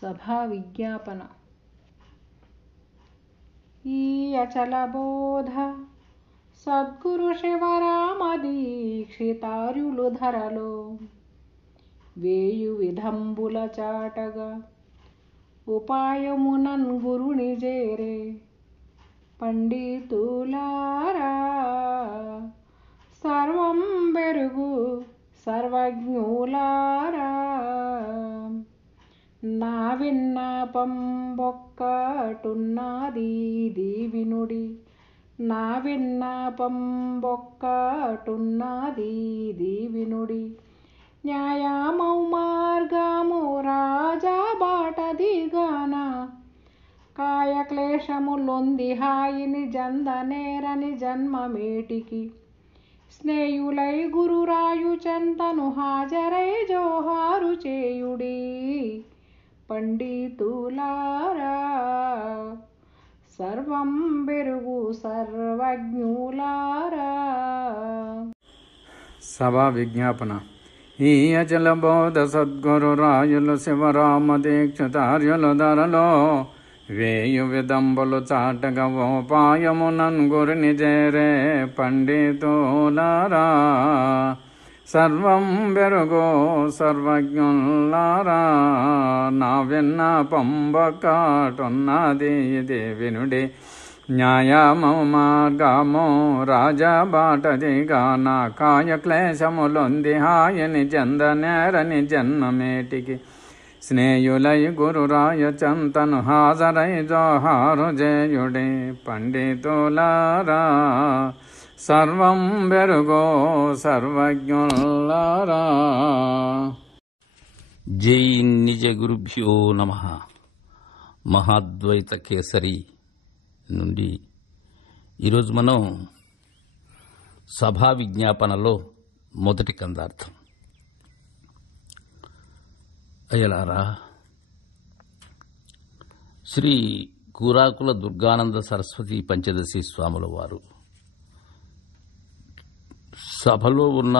సభా విజ్ఞాపన. ఈ అచల బోధ సద్గురు శివరామ దీక్షితార్యులు ధరలో వేయు విధంబుల చాటగా ఉపాయమునన్ గురుని చేరే పండితులారా. సర్వం బెరుగు సర్వజ్ఞులారా, నా విన్నపం బొక్కటున్నది దీవినుడి. నా విన్నపం బొక్కటున్నది దీవినుడి. న్యాయమౌ మార్గము రాజా బాటదిగాన కాయక్లేశములొంది హాయిని జందనేరని జన్మమేటికి. స్నేయులై గురురాయు చెంతను హాజరై జోహారు చేయుడి పండితులారా. సర్వం బెరుగు సర్వజ్ఞులారా. సభా విజ్ఞాపన. ఈ అచల బోధ సద్గురు రాయులు శివరామ దీక్షితార్యులు ధరలో వేయు విదంబులు చాటగా ఉపాయమునన్ గురిని చేరే పండితులారా. సర్వం బెరుగు సర్వజ్ఞులారా, నా విన్నపం బొక్కటున్నది దేవినుడి. న్యాయము మార్గము రాజా బాటదిగాన కాయక్లేశములొంది హాయని జందనేరని జన్మమేటికి. స్నేయులై గురురాయ చంతను హాజరై జోహారు చేయుడి పండితులారా. సర్వం బెరుగో సర్వజ్ఞులారా. జై నిజ గురుభ్యో నమః. మహాద్వైత కేసరి నుండి ఈరోజు మనం సభా విజ్ఞాపనలో మొదటి కందార్థం. అయ్యలారా, శ్రీ కూరాకుల దుర్గానంద సరస్వతి పంచదశి స్వాముల వారు సభలో ఉన్న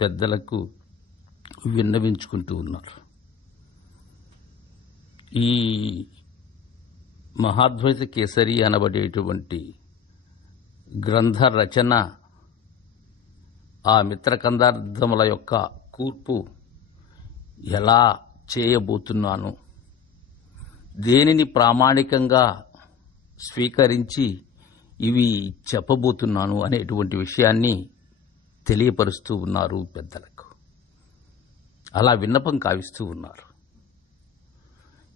పెద్దలకు విన్నవించుకుంటూ ఉన్నారు. ఈ మహాద్వైత కేసరి అనబడేటువంటి గ్రంథ రచన, ఆ మిత్రకందార్థముల యొక్క కూర్పు ఎలా చేయబోతున్నాను, దేనిని ప్రామాణికంగా స్వీకరించి ఇవి చెప్పబోతున్నాను అనేటువంటి విషయాన్ని తెలియపరుస్తూ ఉన్నారు పెద్దలకు. అలా విన్నపం కావిస్తూ ఉన్నారు.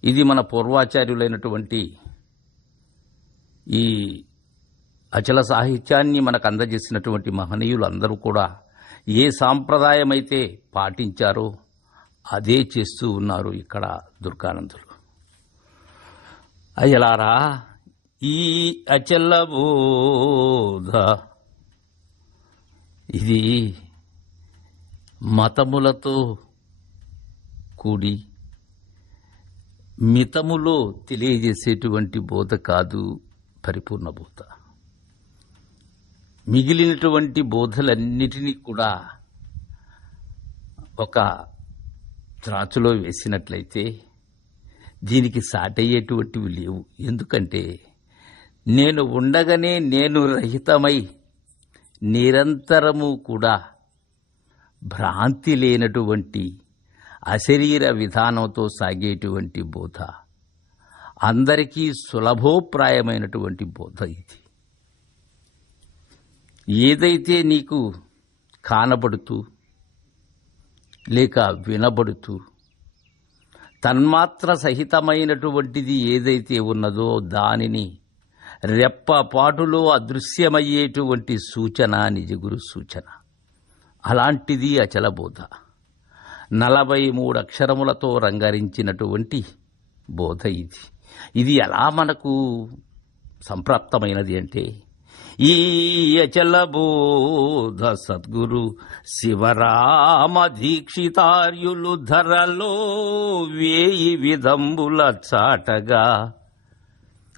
ఇది మన పూర్వాచార్యులైనటువంటి ఈ అచల సాహిత్యాన్ని మనకు అందజేసినటువంటి మహనీయులు అందరూ కూడా ఏ సాంప్రదాయమైతే పాటించారో అదే చేస్తూ ఉన్నారు ఇక్కడ దుర్గానందులు. అయ్యలారా, ఈ అచల బోధ ఇది మతములతో కూడి మితములో తెలియజేసేటువంటి బోధ కాదు, పరిపూర్ణ బోధ. మిగిలినటువంటి బోధలన్నిటినీ కూడా ఒక త్రాచులో వేసినట్లయితే దీనికి సాటయ్యేటువంటివి లేవు. ఎందుకంటే నేను ఉండగానే నేను రహితమై నిరంతరము కూడా భ్రాంతి లేనటువంటి అశరీర విధానంతో సాగేటువంటి బోధ, అందరికీ సులభోప్రాయమైనటువంటి బోధ ఇది. ఏదైతే నీకు కానబడుతూ లేక వినబడుతూ తన్మాత్ర సహితమైనటువంటిది ఏదైతే ఉన్నదో దానిని రెప్పపాటులో అదృశ్యమయ్యేటువంటి సూచన నిజగురు సూచన. అలాంటిది అచల బోధ. 43 అక్షరములతో రంగరించినటువంటి బోధ ఇది. ఇది ఎలా మనకు సంప్రాప్తమైనది అంటే, ఈ అచల బోధ సద్గురు శివరామ దీక్షితార్యులు ధరలో వేయి విధంబుల చాటగా.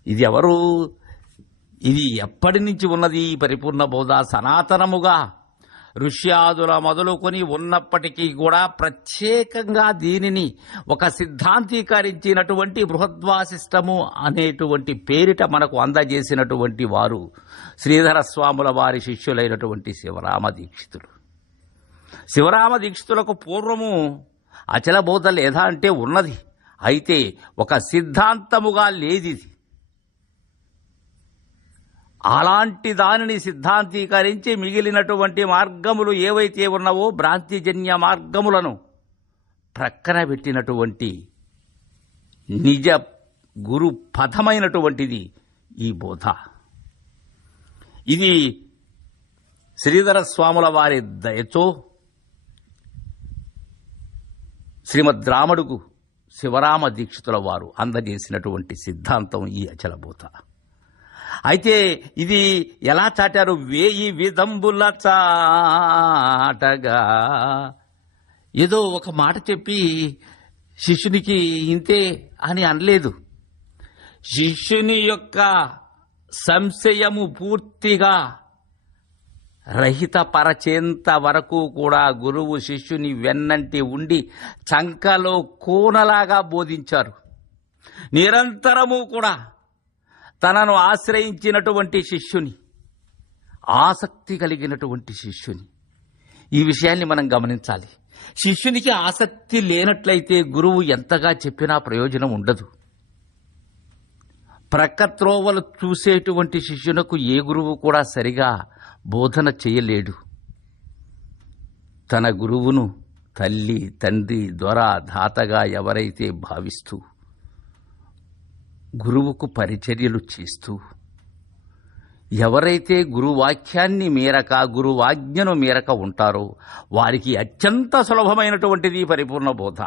ఇది ఎవరు? ఇది ఎప్పటి నుంచి ఉన్నది? పరిపూర్ణ బోధ సనాతనముగా ఋష్యాదుల మొదలుకొని ఉన్నప్పటికీ కూడా ప్రత్యేకంగా దీనిని ఒక సిద్ధాంతీకరించినటువంటి బృహద్వాసిష్టము అనేటువంటి పేరిట మనకు అందజేసినటువంటి వారు శ్రీధర స్వాముల వారి శిష్యులైనటువంటి శివరామ దీక్షితులు. శివరామ దీక్షితులకు పూర్వము అచల బోధ లేదా అంటే ఉన్నది, అయితే ఒక సిద్ధాంతముగా లేదిది. అలాంటి దానిని సిద్ధాంతీకరించి మిగిలినటువంటి మార్గములు ఏవైతే ఉన్నావో భ్రాంతిజన్య మార్గములను ప్రక్కన పెట్టినటువంటి నిజ గురు పథమైనటువంటిది ఈ బోధ. ఇది శ్రీధర స్వాముల వారి దయతో శ్రీమద్ రాముడుకు శివరామ దీక్షితుల వారు అందజేసినటువంటి సిద్ధాంతం ఈ అచల బోధ. అయితే ఇది ఎలా చాటారు? 1000 విధంబుల చాటగా ఏదో ఒక మాట చెప్పి శిష్యునికి ఇంతే అని అనలేదు. శిష్యుని యొక్క సంశయము పూర్తిగా రహితపరచేంత వరకు కూడా గురువు శిష్యుని వెన్నంటి ఉండి చంకలో కోనలాగా బోధించారు. నిరంతరము కూడా తనను ఆశ్రయించినటువంటి శిష్యుని, ఆసక్తి కలిగినటువంటి శిష్యుని, ఈ విషయాన్ని మనం గమనించాలి. శిష్యునికి ఆసక్తి లేనట్లయితే గురువు ఎంతగా చెప్పినా ప్రయోజనం ఉండదు. ప్రక్కత్రోవలు చూసేటువంటి శిష్యునకు ఏ గురువు కూడా సరిగా బోధన చేయలేడు. తన గురువును తల్లి, తండ్రి, దొర, దాతగా ఎవరైతే భావిస్తూ గురువుకు పరిచర్యలు చేస్తూ ఎవరైతే గురువాక్యాన్ని మేరక, గురువాజ్ఞను మేరక ఉంటారో వారికి అత్యంత సులభమైనటువంటిది పరిపూర్ణ బోధ.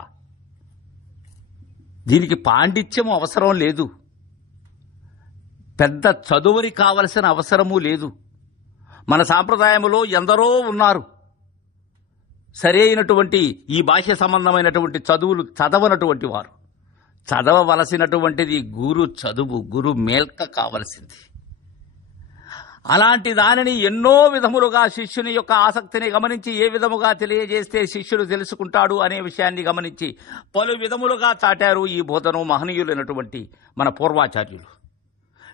దీనికి పాండిత్యము అవసరం లేదు, పెద్ద చదువుని కావలసిన అవసరము లేదు. మన సాంప్రదాయములో ఎందరో ఉన్నారు సరైనటువంటి ఈ భాష సంబంధమైనటువంటి చదువులు చదవనటువంటి వారు. చదవవలసినటువంటిది గురు చదువు, గురు మేల్క కావలసింది. అలాంటి దానిని ఎన్నో విధములుగా శిష్యుని యొక్క ఆసక్తిని గమనించి ఏ విధముగా తెలియజేస్తే శిష్యుడు తెలుసుకుంటాడు అనే విషయాన్ని గమనించి పలు విధములుగా చాటారు ఈ బోధను మహనీయులైనటువంటి మన పూర్వాచార్యులు.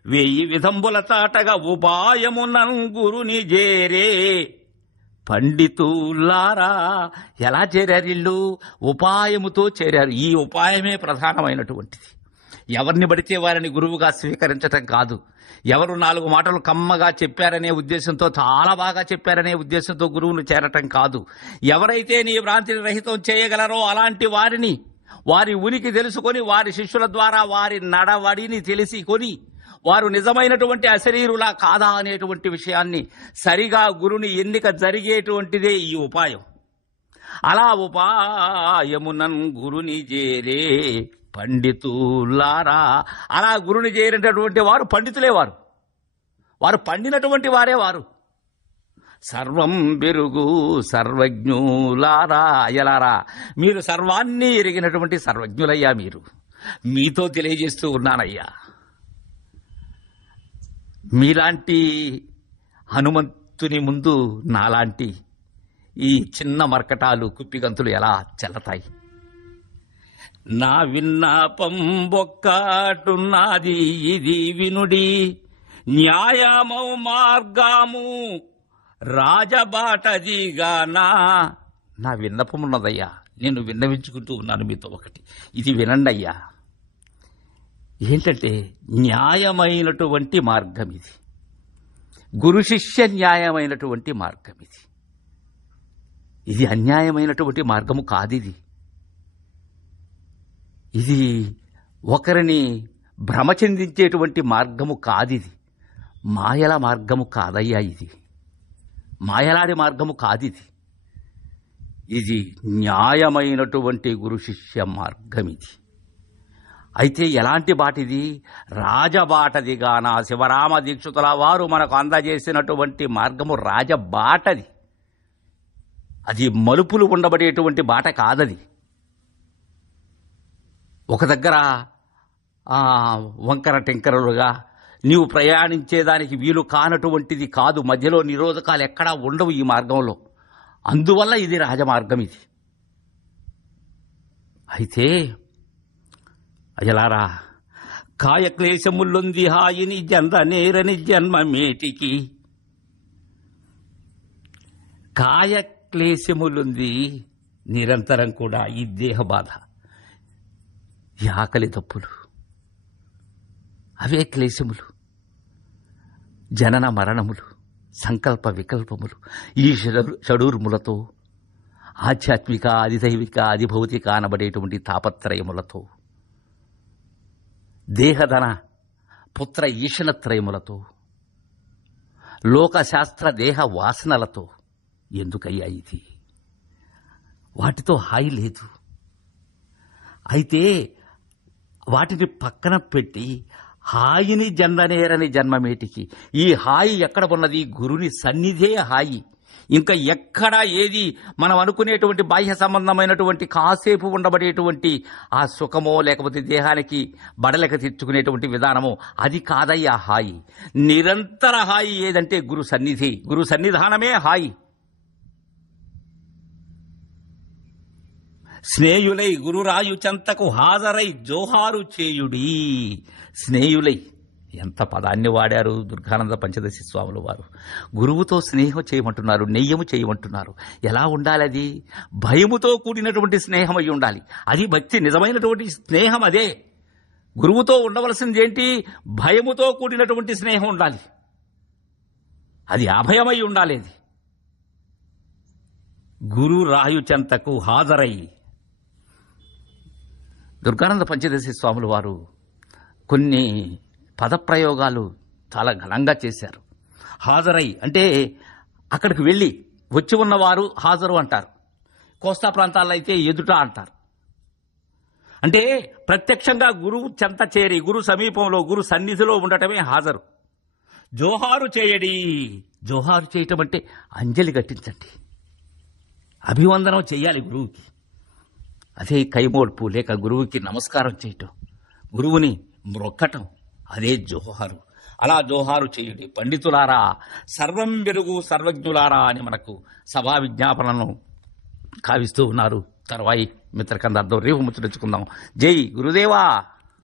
1000 విధంబుల చాటగా ఉపాయమునను గురుని జేరే పండితులారా. ఎలా చేరారు వీళ్ళు? ఉపాయముతో చేరారు. ఈ ఉపాయమే ప్రధానమైనటువంటిది. ఎవరిని పడితే వారిని గురువుగా స్వీకరించటం కాదు. ఎవరు 4 మాటలు కమ్మగా చెప్పారనే ఉద్దేశంతో, చాలా బాగా చెప్పారనే ఉద్దేశంతో గురువును చేరటం కాదు. ఎవరైతే నీ భ్రాంతిని రహితం చేయగలరో అలాంటి వారిని, వారి ఉనికి తెలుసుకొని, వారి శిష్యుల ద్వారా వారి నడవడిని తెలిసికొని వారు నిజమైనటువంటి అశరీరులా కాదా అనేటువంటి విషయాన్ని సరిగా గురుని ఎన్నిక జరిగేటువంటిదే ఈ ఉపాయం. అలా ఉపాయమునన్ గురుని చేరే పండితులారా. అలా గురుని చేరినటువంటి వారు పండితులే. వారు పండినటువంటి వారే వారు. సర్వం బెరుగు సర్వజ్ఞులారా. అయ్యలారా, మీరు సర్వాన్ని ఎరిగినటువంటి సర్వజ్ఞులయ్యా. మీతో తెలియజేస్తూ ఉన్నానయ్యా. మీలాంటి హనుమంతుని ముందు నాలాంటి ఈ చిన్న మర్కటాలు, కుప్పిగంతులు ఎలా చెల్లతాయి? నా విన్నపం ఒక్కటున్నది, ఇది వినుడి. న్యాయమౌ మార్గము రాజబాటదిగానా. నా విన్నపం ఉన్నదయ్యా, నేను విన్నవించుకుంటూ ఉన్నాను మీతో ఒకటి. ఇది వినండి అయ్యా. ఏంటంటే న్యాయమైనటువంటి మార్గం ఇది. గురు శిష్య న్యాయమైనటువంటి మార్గం ఇది. ఇది అన్యాయమైనటువంటి మార్గము కాదు. ఇది ఒకరిని భ్రమ చెందించేటువంటి మార్గము కాదిది. మాయల మార్గము కాదయ్యా. ఇది మాయలాడి మార్గము కాదిది. ఇది న్యాయమైనటువంటి గురు శిష్య మార్గం ఇది. అయితే ఎలాంటి బాటిది? రాజబాటదిగానా. శివరామ దీక్షితుల వారు మనకు అందజేసినటువంటి మార్గము రాజబాటది. అది మలుపులు ఉండబడేటువంటి బాట కాదది. ఒక దగ్గర వంకర టెంకరలుగా నీవు ప్రయాణించేదానికి వీలు కానటువంటిది కాదు. మధ్యలో నిరోధకాలు ఎక్కడా ఉండవు ఈ మార్గంలో. అందువల్ల ఇది రాజమార్గం. ఇది అయితే అయలారా, కాయక్లేశములొంది హాయిని జందనేరని జన్మ మేటికి. కాయక్లేశములుంది నిరంతరం కూడా ఈ దేహ బాధ, ఈ ఆకలి తప్పులు, అవే క్లేశములు. జనన మరణములు, సంకల్ప వికల్పములు, ఈ షడూర్ములతో, ఆధ్యాత్మిక ఆదిదైవిక ఆదిభౌతిక అనబడేటువంటి తాపత్రయములతో, దేహధన పుత్ర ఈషణత్రయములతో, లోకశాస్త్ర దేహ వాసనలతో ఎందుకయ్యా ఇది? వాటితో హాయి లేదు. అయితే వాటిని పక్కన పెట్టి హాయిని జన్మనేరని జన్మమేటికి. ఈ హాయి ఎక్కడ ఉన్నది? గురుని సన్నిధే హాయి. ఇంకా ఎక్కడా ఏది మనం అనుకునేటువంటి బాహ్య సంబంధమైనటువంటి కాసేపు ఉండబడేటువంటి ఆ సుఖమో లేకపోతే దేహానికి బడలెక తెచ్చుకునేటువంటి విధానమో అది కాదయ్యా హాయి. నిరంతర హాయి ఏదంటే గురు సన్నిధి, గురు సన్నిధానమే హాయి. స్నేయులై గురురాయు చెంతకు హాజరై జోహారు చేయుడి. స్నేయులై, ఎంత పదాన్ని వాడారు దుర్గానంద పంచదశి స్వాముల వారు. గురువుతో స్నేహం చేయమంటున్నారు, నెయ్యము చేయమంటున్నారు. ఎలా ఉండాలి అది? భయముతో కూడినటువంటి స్నేహం అయి ఉండాలి. అది భక్తి, నిజమైనటువంటి స్నేహం అదే. గురువుతో ఉండవలసింది ఏంటి? భయముతో కూడినటువంటి స్నేహం ఉండాలి. అది అభయమై ఉండాలి. అది గురు రాయు చెంతకు హాజరై. దుర్గానంద పంచదశి స్వాముల వారు కొన్ని పదప్రయోగాలు చాలా ఘనంగా చేశారు. హాజరై అంటే అక్కడికి వెళ్ళి వచ్చి ఉన్నవారు హాజరు అంటారు. కోస్తా ప్రాంతాల్లో అయితే ఎదుట అంటారు. అంటే ప్రత్యక్షంగా గురువు చెంత చేరి గురు సమీపంలో గురు సన్నిధిలో ఉండటమే హాజరు. జోహారు చేయడి. జోహారు చేయటం అంటే అంజలి ఘటించండి, అభివందనం చేయాలి గురువుకి. అదే కైమోడ్పు లేక గురువుకి నమస్కారం చేయటం, గురువుని మ్రొక్కటం, అదే జోహారు. అలా జోహారు చేయుడి పండితులారా, సర్వం వెరుగు సర్వజ్ఞులారా అని మనకు సభా విజ్ఞాపనను కావిస్తూ ఉన్నారు. తర్వాయి మిత్రకందార్థం రేపు ముచ్చరించుకుందాం. జై గురుదేవా.